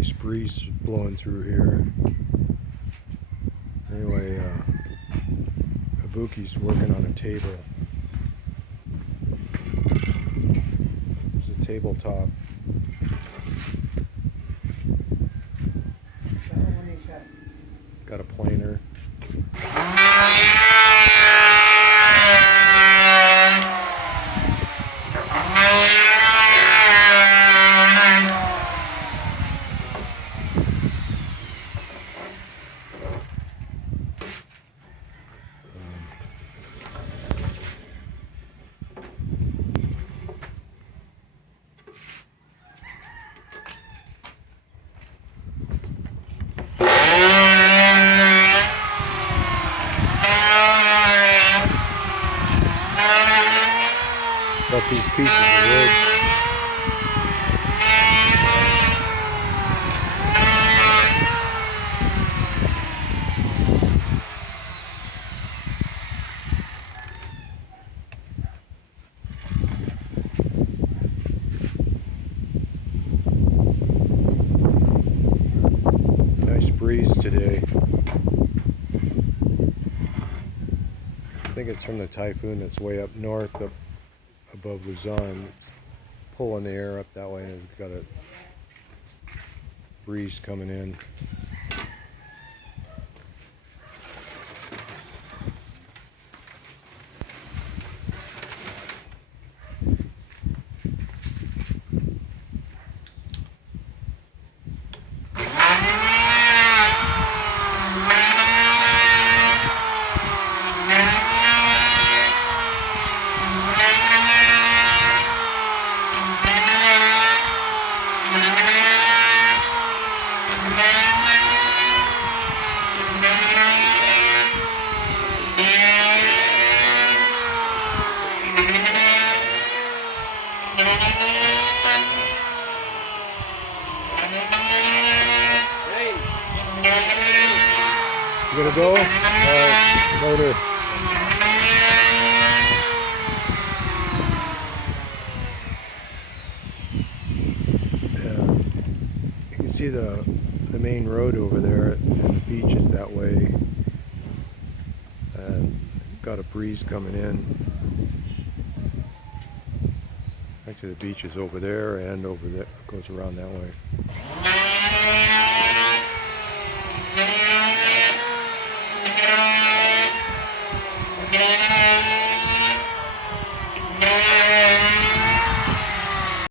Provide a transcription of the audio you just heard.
Nice breeze blowing through here. Anyway, Ibuki's working on a table. There's a tabletop. Got a planer. Got these pieces of wood. Nice breeze today. I think it's from the typhoon that's way up north, up above Luzon. It's pulling the air up that way, and we've got a breeze coming in. You gonna go? Alright, motor. Yeah. You can see the main road over there, and the beach is that way. And got a breeze coming in. Actually, the beach is over there and over there. It goes around that way.